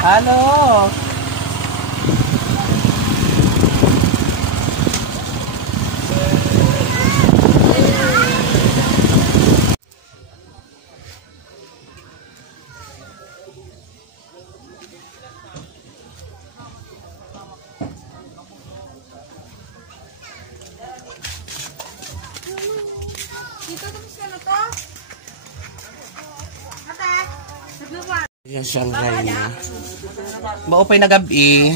Ano? Yan Shanghai na. Maupay na gabi.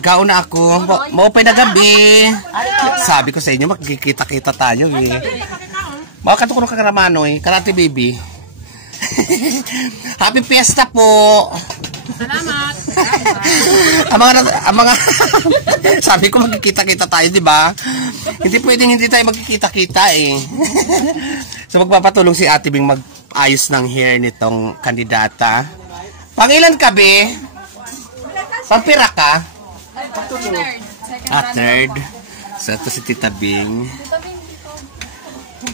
Kaon na ako. Maupay na gabi. Sabi ko sa inyo, magkikita-kita tayo eh. Makakatukuro ka karamano eh. Karate baby. Happy Fiesta po. Salamat. ang mga sabi ko magkikita-kita tayo, di ba? Hindi pwedeng hindi tayo magkikita-kita eh. So magpapatulong si Ate Bing mag-ayos ng hair nitong kandidata. Pangilan ka, be? Pampira ka? Third. So ito si Tita Bing.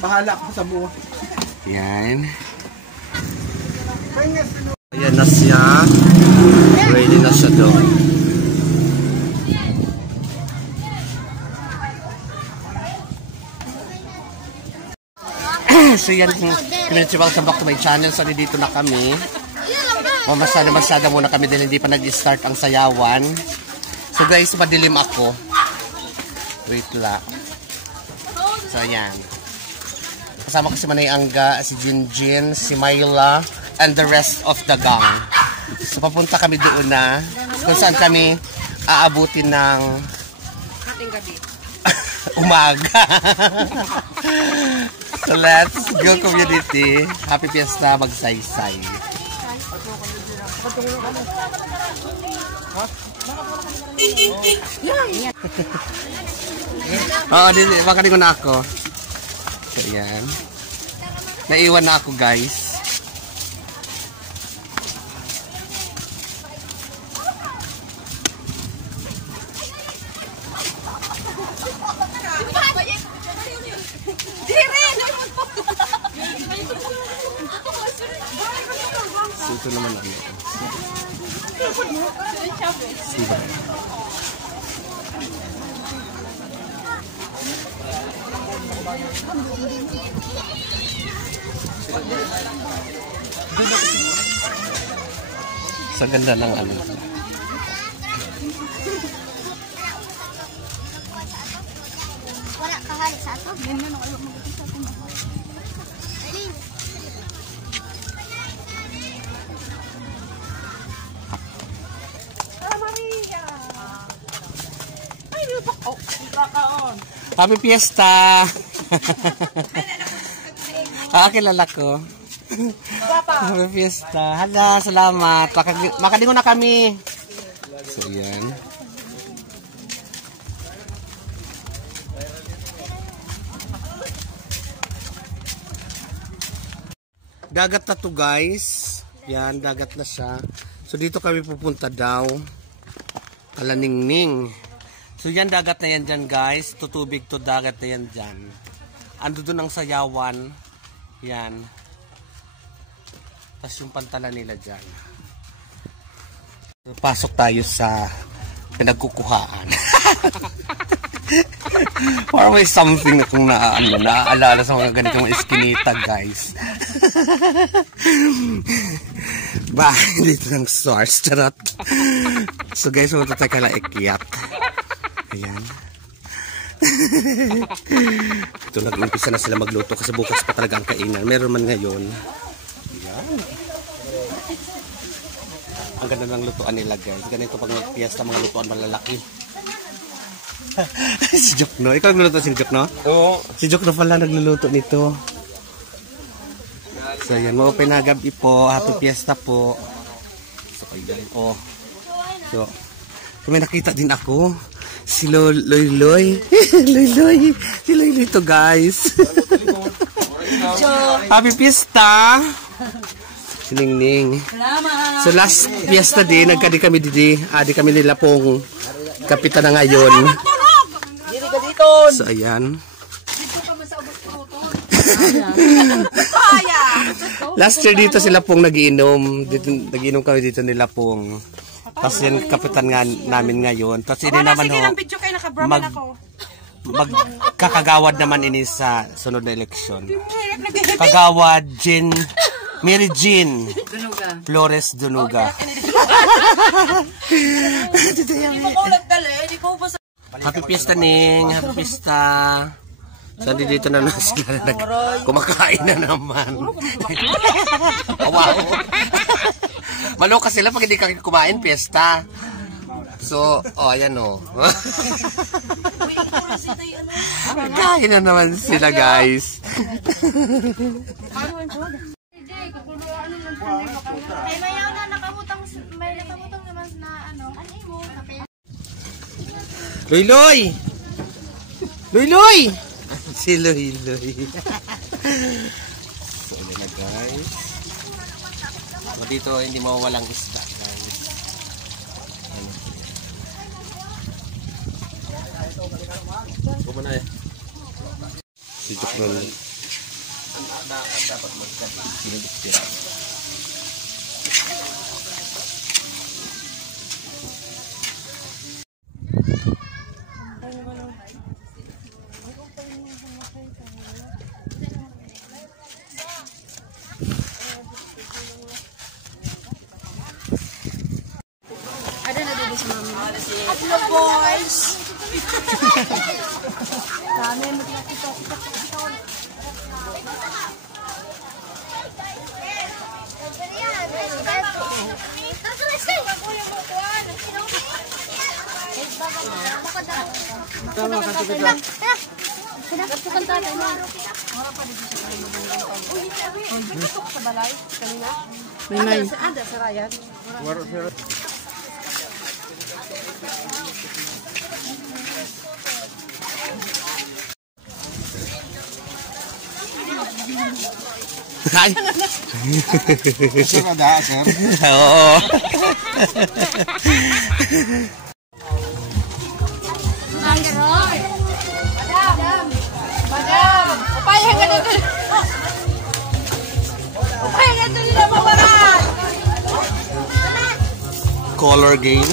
Bahala ko sa buwan. Yan. Ayan na siya. Ready na siya doon. So yan, community, welcome back to my channel. So dito na kami. Mamasada muna kami dahil hindi pa nag-start ang sayawan. So guys, madilim ako. Wait lang. So yan. Kasama ko si Manay Angga, si Jinjin, si Myla, and the rest of the gang. So papunta kami doon na kung saan kami aabutin ng Ating gabi. umaga. So let's go community. Happy Fiesta, magsaysay. Oo, makalingon na ako. So yan. Naiwan na ako guys. Ito naman ako. Siba. Sa ganda ng ano. Wala kahalik sa ato. Happy Fiesta! Kilala ko. Happy Fiesta. Hala, salamat. Makalingon na kami. So, yan. Dagat na to guys. Yan, dagat na siya. So, dito kami pupunta daw. Kalaningning. So yan, dagat na yan dyan guys. Tutubig to, dagat na yan dyan. Ando doon ang sayawan. Yan. Tapos yung pantalan nila dyan. So, pasok tayo sa pinagkukuhaan. Parang may something na kung naaalala sa mga ganitong eskinita guys. Ba, dito ng source. Charot. So guys, pumunta tayo kala ikyat. Ayan. Ito, nag-umpisa na sila magluto kasi bukas pa talaga ang kainan. Meron man ngayon. Ayan. Ang ganda ng lutuan nila guys. Ganito pag mag-fiesta, mga lutuan malalaki. Si Jokno. Ikaw nagluluto si Jokno? Oo. Si Jokno pala nagluluto nito. So ayan, ma-open na gabi po. Happy Fiesta po. So ayan. Oh. So, may nakita din ako. Si Loy-Loy. Loy-Loy. Si Loy-Loy to guys. Happy Fiesta. Siningning. Salamat. So last fiesta din, nagkadi kami didi. Di kami nila pong kapitan na ngayon. Dito ka dito. So ayan. Dito ka man sa ubos ko to. Kaya. Last year dito sila pong nagiinom. Dito, nagiinom kami dito nila pong. Tapos yan kapitan nga namin ngayon. Tapos hindi naman ho, magkakagawad naman ini sa sunod na eleksyon. Kagawad Jean, Mary Jean Flores Dunuga. Happy Fiesta Ning, Happy Fiesta. So, dito na sila kumakain na naman. Wow. Maloka sila pag hindi ka kumain, piyesta. So, ayan o. Kain na naman sila, guys. Loy-loy! Loy-loy! Si Loy-loy. So, ayan na, guys. So, dito hindi mawawalang isda, guys. Kumana eh. Dito ko na dapat magkakilagistira. Hello, boys! Ay! Sir, ada, sir? Oo. Madam! Upaya ka na doon! Upaya ka doon nila mamaraan! Color game.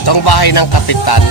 Itong bahay ng kapitan.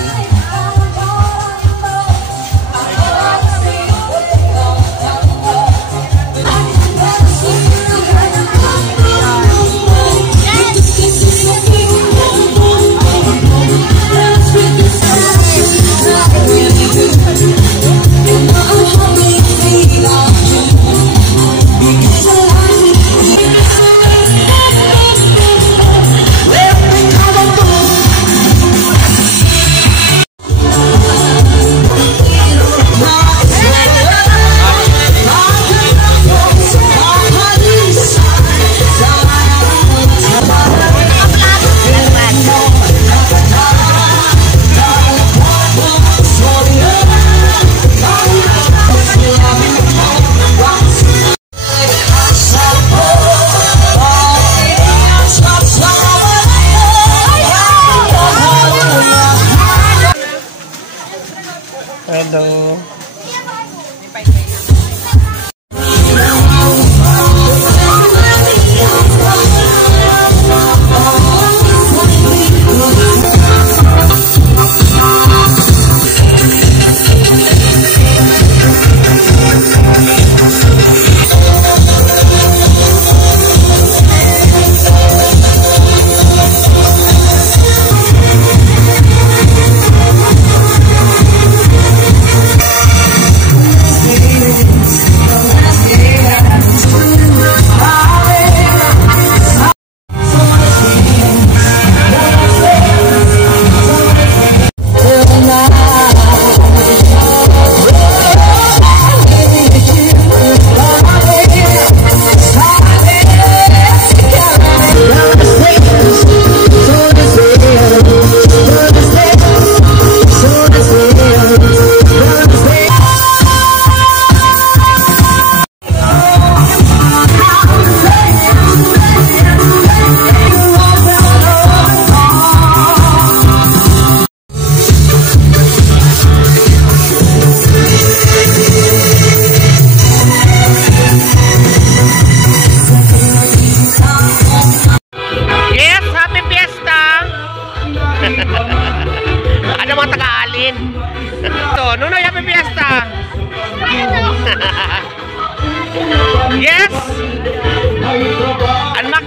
Anak,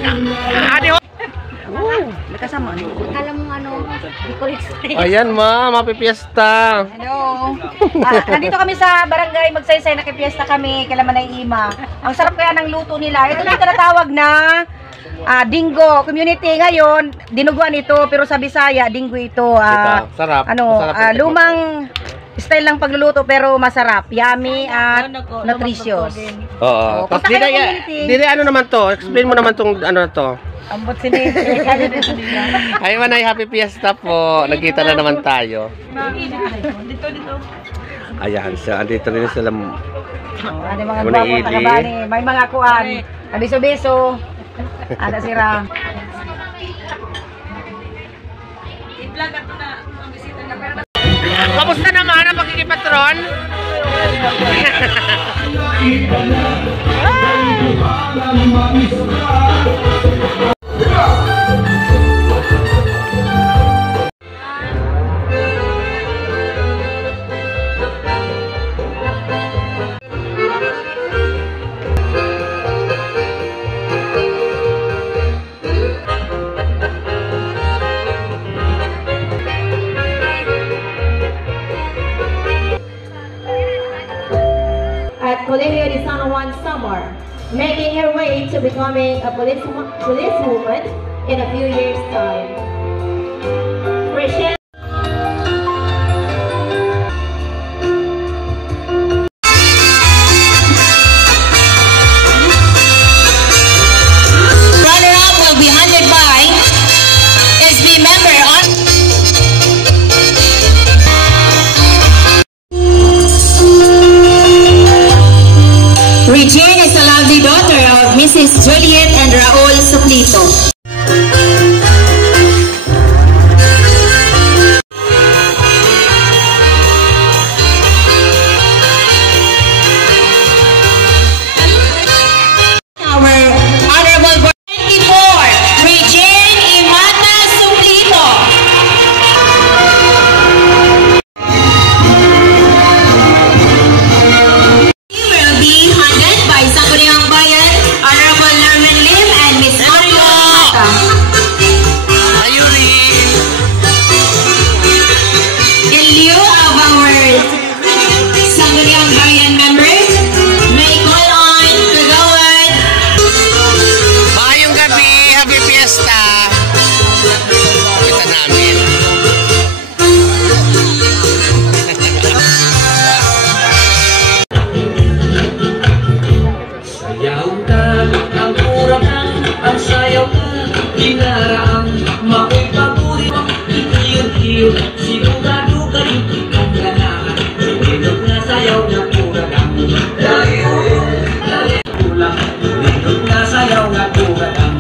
adi ho. May kasama. Alam mo ano, Ayan ma, mapipiesta. hello. Nandito kami sa barangay Magsaysay, nakipiesta kami, kailan ay Ima. Ang sarap kaya ng luto nila. Ito yung tinatawag na Dingo community ngayon. Dinuguan ito pero sa Bisaya Dingo ito. Sarap. Ano, Masarap ito. lumang style ng pagluluto pero masarap, yummy at nutritious. Oo. Tapos Punta kayo ng community. dire ano naman to? Explain mo naman tong ano to. Ambot sinete. Ay manay, happy fiesta po. Nagkita na naman tayo. Dito. Ayan, so andito rin sila. Ano mga Muna gwapo ili. tagabani, may mga kuan. Abiso-biso. Ada sira. Kamusta naman ang pagkikipatron? At Colegio de San Juan Samar, making her way to becoming a policewoman in a few years' time. Rachel Runner-up will be handed by SB member on Regine is a lovely daughter of Mrs. Juliet and Raul Suplito. Our Honorable Board 24, Regine Imata Suplito. He will be handed by Sangguniang Bayan, Honorable Norman Lim and Miss Mario Mata. Ayuri. In lieu of our Sangguniang Bayan members, may call on Kagawad. Maayong gabi, happy fiesta. Kita namin. Sayaw ka, ang kurang ang sayaw ka, hinaraang mako'y paguri mo, ikiyot-kiyot, sigurado kayo, ang ganahan, hinot na sayaw na kurang, layo, kulang, hinot na sayaw na kurang,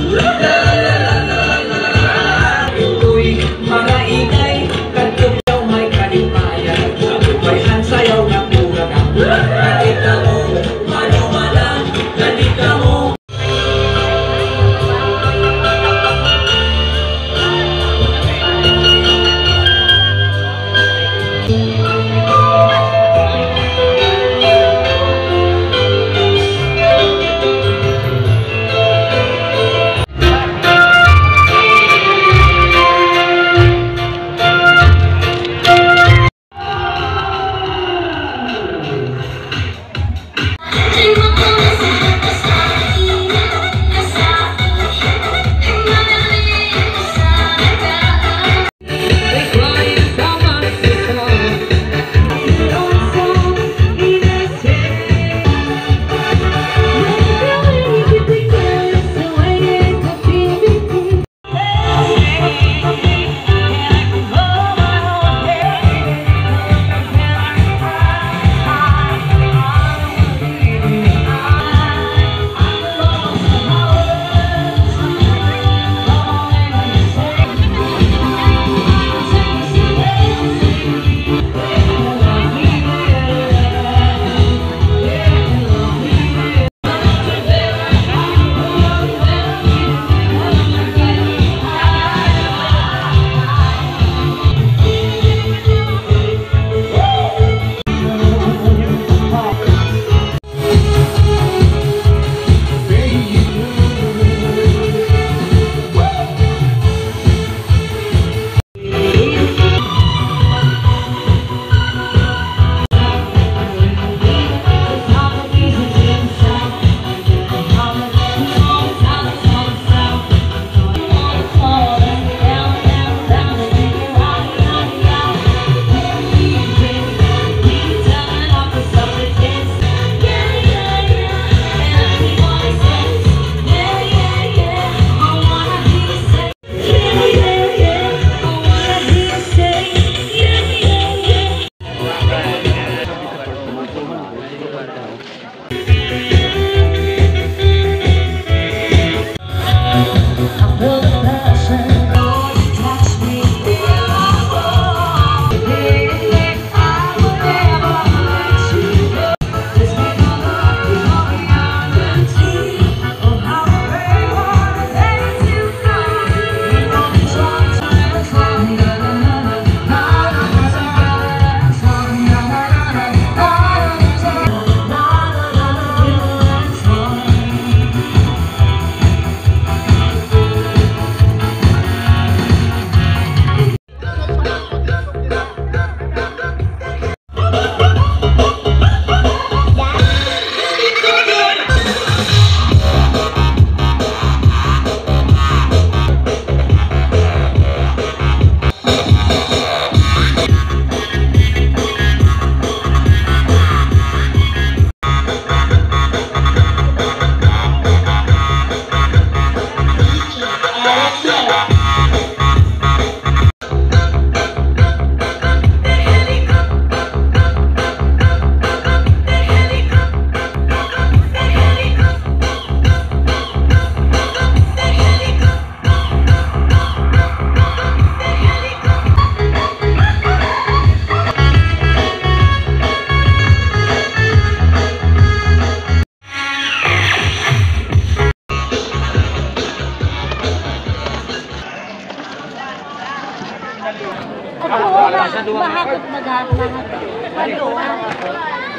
Mahakot maghahakot.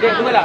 Hindi, wala.